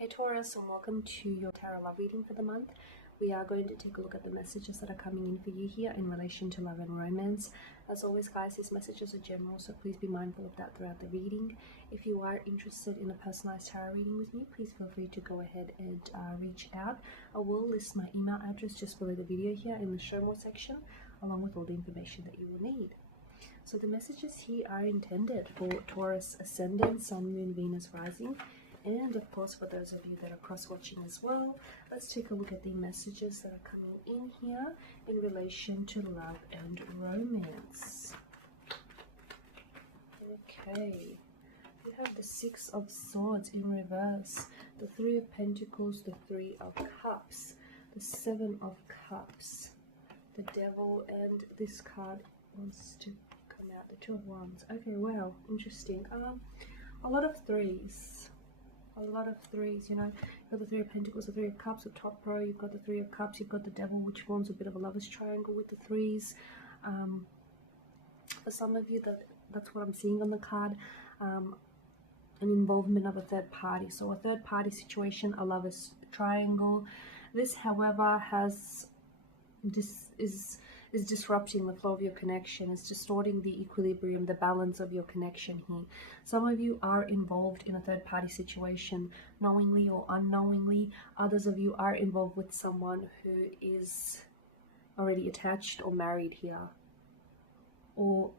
Hey Taurus, and welcome to your tarot love reading for the month. We are going to take a look at the messages that are coming in for you here in relation to love and romance. As always guys, these messages are general, so please be mindful of that throughout the reading. If you are interested in a personalized tarot reading with me, please feel free to go ahead and reach out. I will list my email address just below the video here in the show more section, along with all the information that you will need. So the messages here are intended for Taurus Ascendant, Sun, Moon, Venus, Rising, and of course for those of you that are cross-watching as well. Let's take a look at the messages that are coming in here in relation to love and romance. Okay, we have the Six of Swords in reverse, the Three of Pentacles, the Three of Cups, the Seven of Cups, the Devil, and this card wants to come out, the Two of Wands. Okay, wow, interesting. A lot of threes. You know, you've got the Three of Pentacles, the Three of Cups, the top row, you've got the Three of Cups, you've got the Devil, which forms a bit of a lover's triangle with the threes. For some of you, that's what I'm seeing on the card, an involvement of a third party. So a third party situation, a lover's triangle. This, however, is disrupting the flow of your connection. It's distorting the equilibrium, the balance of your connection here. Some of you are involved in a third-party situation, knowingly or unknowingly. Others of you are involved with someone who is already attached or married here. Or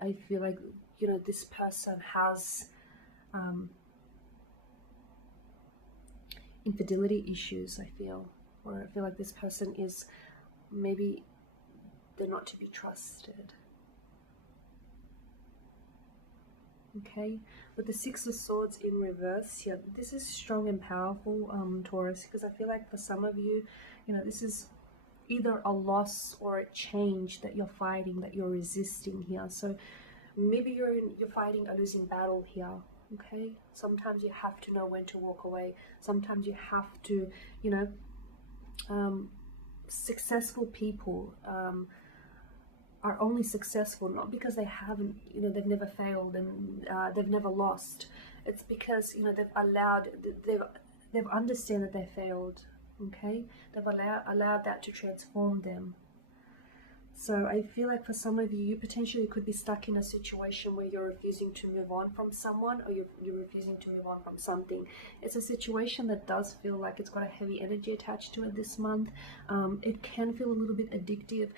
I feel like, you know, this person has infidelity issues, I feel. Or I feel like this person is maybe they're not to be trusted. Okay, with the Six of Swords in reverse here, this is strong and powerful, Taurus, because I feel like for some of you, you know, this is either a loss or a change that you're fighting, that you're resisting here. So maybe you're fighting a losing battle here. Okay, sometimes you have to know when to walk away. Sometimes you have to, you know, successful people are only successful not because they haven't, you know, they've never failed and they've never lost. It's because, you know, they've understand that they failed. Okay, they've allowed that to transform them. So I feel like for some of you, you potentially could be stuck in a situation where you're refusing to move on from someone, or you're refusing to move on from something. It's a situation that does feel like it's got a heavy energy attached to it this month. It can feel a little bit addictive,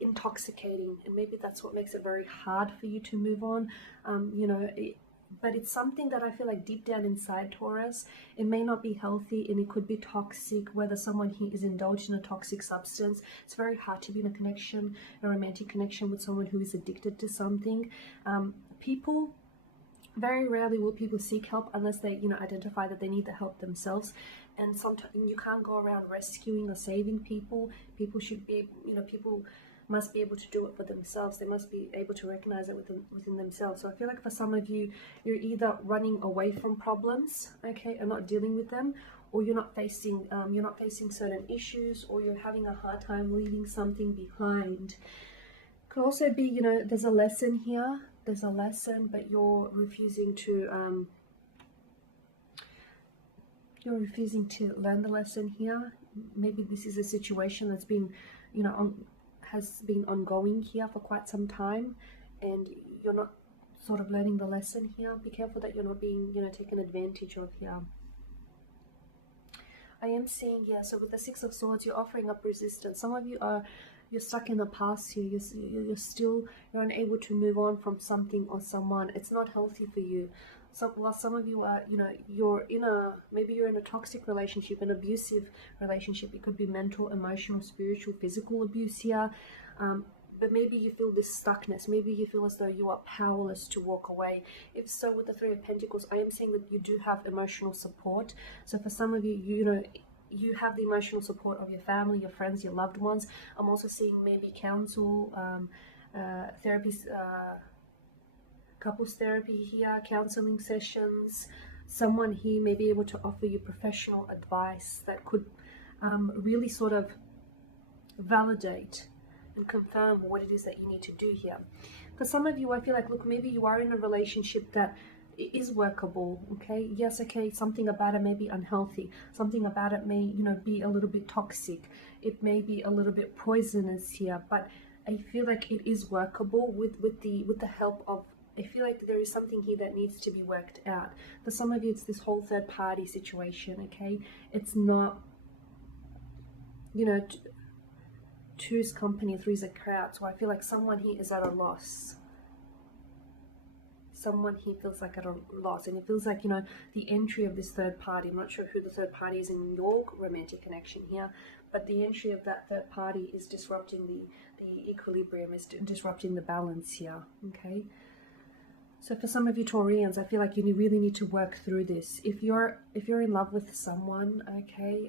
intoxicating, and maybe that's what makes it very hard for you to move on. You know, but it's something that I feel like deep down inside, Taurus, it may not be healthy and it could be toxic. Whether someone here is indulged in a toxic substance, it's very hard to be in a connection, a romantic connection with someone who is addicted to something. People, very rarely will people seek help unless they, you know, identify that they need the help themselves. And sometimes you can't go around rescuing or saving people. People should be, you know, people must be able to do it for themselves. They must be able to recognize it within themselves. So I feel like for some of you, you're either running away from problems, okay, and not dealing with them, or you're not facing certain issues, or you're having a hard time leaving something behind. Could also be, you know, there's a lesson here. There's a lesson, but you're refusing to learn the lesson here. Maybe this is a situation that's been, you know, has been ongoing here for quite some time, and you're not sort of learning the lesson here. Be careful that you're not being, you know, taken advantage of here. I am seeing here, so with the Six of Swords, you're offering up resistance. Some of you are, you're stuck in the past here. You're unable to move on from something or someone. It's not healthy for you. So while some of you are, you know, maybe you're in a toxic relationship, an abusive relationship. It could be mental, emotional, spiritual, physical abuse here. But maybe you feel this stuckness. Maybe you feel as though you are powerless to walk away. If so, with the Three of Pentacles, I am saying that you do have emotional support. So for some of you, you know, you have the emotional support of your family, your friends, your loved ones. I'm also seeing maybe counsel, therapies, couples therapy here, counseling sessions. Someone here may be able to offer you professional advice that could really sort of validate and confirm what it is that you need to do here. For some of you, I feel like, look, maybe you are in a relationship that it is workable, okay? Yes, okay, something about it may be unhealthy. Something about it may, be a little bit toxic. It may be a little bit poisonous here, but I feel like it is workable with the help of, I feel like there is something here that needs to be worked out. For some of you, it's this whole third party situation, okay? It's not, two's company, three's a crowd. So I feel like someone here is at a loss. Someone here feels like at a loss, and it feels like, the entry of this third party, I'm not sure who the third party is in your romantic connection here, but the entry of that third party is disrupting the equilibrium, is disrupting the balance here, okay? So for some of you Taurians, I feel like you really need to work through this. If you're in love with someone, okay,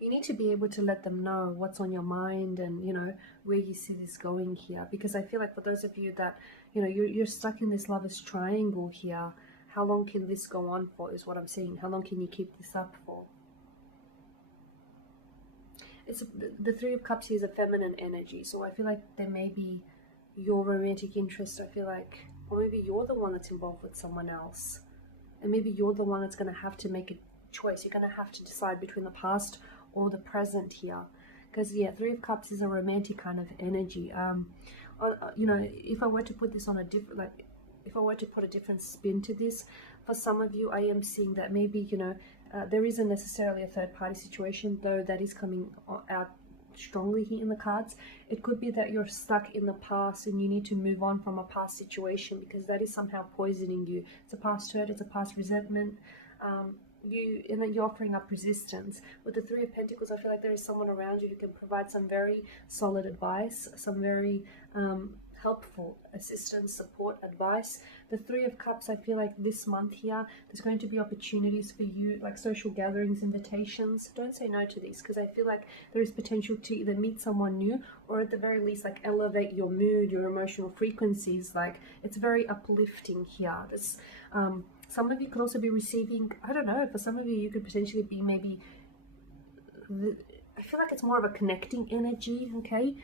you need to be able to let them know what's on your mind and, where you see this going here. Because I feel like for those of you that, you're stuck in this lover's triangle here, how long can this go on for is what I'm saying. How long can you keep this up for? It's the Three of Cups here is a feminine energy. So I feel like there may be your romantic interest, I feel like, or maybe you're the one that's involved with someone else. And maybe you're the one that's going to have to make a choice. You're going to have to decide between the past or the present here, because yeah, Three of Cups is a romantic kind of energy. If I were to put this on a different, like, if I were to put a different spin to this, for some of you, I am seeing that maybe there isn't necessarily a third party situation, though that is coming out strongly here in the cards. It could be that you're stuck in the past and you need to move on from a past situation because that is somehow poisoning you. It's a past hurt, it's a past resentment. And then you're offering up resistance. With the Three of Pentacles, I feel like there is someone around you who can provide some very solid advice, some very helpful assistance, support, advice. The Three of Cups, I feel like this month here, there's going to be opportunities for you, like social gatherings, invitations. Don't say no to these, because I feel like there is potential to either meet someone new or at the very least like elevate your mood, your emotional frequencies. Like, it's very uplifting here. This some of you could also be receiving, I don't know, for some of you, you could potentially be maybe, I feel like it's more of a connecting energy, okay?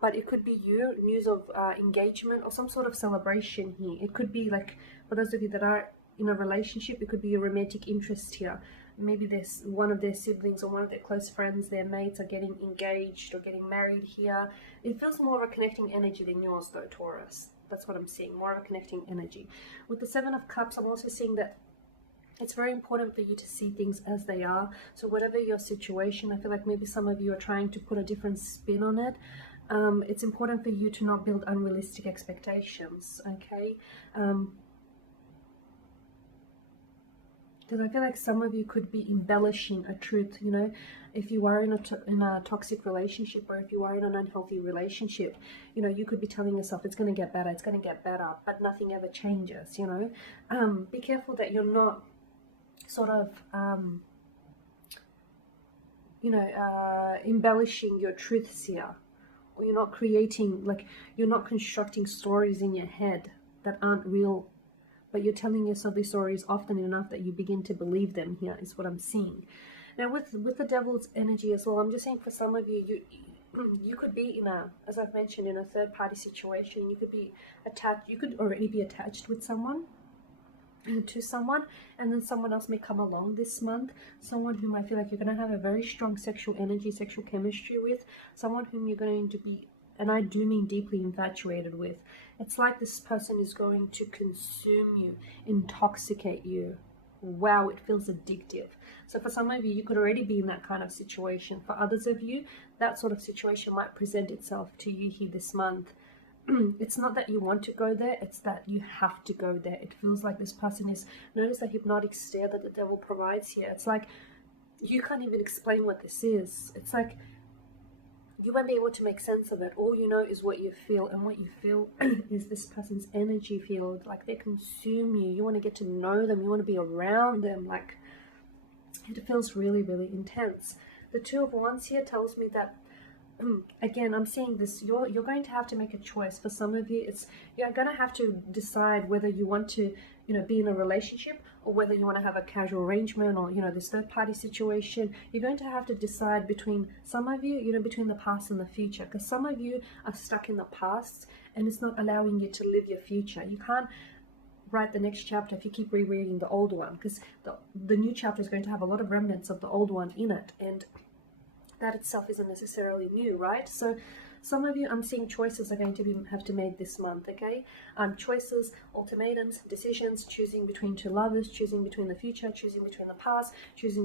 But it could be you, news of engagement or some sort of celebration here. It could be like, for those of you that are in a relationship, it could be a romantic interest here. Maybe there's one of their siblings or one of their close friends, their mates are getting engaged or getting married here. It feels more of a connecting energy than yours though, Taurus. That's what I'm seeing, more of a connecting energy. With the Seven of Cups, I'm also seeing that it's very important for you to see things as they are. So whatever your situation, I feel like maybe some of you are trying to put a different spin on it. It's important for you to not build unrealistic expectations, okay? Because I feel like some of you could be embellishing a truth, if you are in a toxic relationship, or if you are in an unhealthy relationship, you could be telling yourself it's going to get better, but nothing ever changes, Be careful that you're not sort of, embellishing your truths here, or you're not creating, like, you're not constructing stories in your head that aren't real, but you're telling yourself these stories often enough that you begin to believe them here, is what I'm seeing. Now with the Devil's energy as well, I'm just saying for some of you, you could be in a, as I've mentioned, in a third party situation. You could be attached, you could already be attached with someone, to someone, and then someone else may come along this month, someone whom I feel like you're going to have a very strong sexual energy, sexual chemistry with, someone whom you're going to be, and I do mean deeply infatuated with. It's like this person is going to consume you, intoxicate you. Wow, it feels addictive. So for some of you, you could already be in that kind of situation. For others of you, that sort of situation might present itself to you here this month. It's not that you want to go there, it's that you have to go there. It feels like this person is, notice the hypnotic stare that the devil provides here. It's like you can't even explain what this is. It's like you won't be able to make sense of it. All you know is what you feel, and what you feel is this person's energy field. Like, they consume you. You want to get to know them. You want to be around them. Like, it feels really, really intense. The Two of Wands here tells me that, again, I'm seeing this, you're going to have to make a choice. For some of you, it's, you're going to have to decide whether you want to, be in a relationship, or whether you want to have a casual arrangement or, you know, this third party situation, you're going to have to decide between some of you, you know, between the past and the future, because some of you are stuck in the past and it's not allowing you to live your future. You can't write the next chapter if you keep rereading the old one, because the new chapter is going to have a lot of remnants of the old one in it, and that itself isn't necessarily new, right? So some of you, I'm seeing choices are going to have to made this month, okay? Choices, ultimatums, decisions, choosing between two lovers, choosing between the future, choosing between the past, choosing between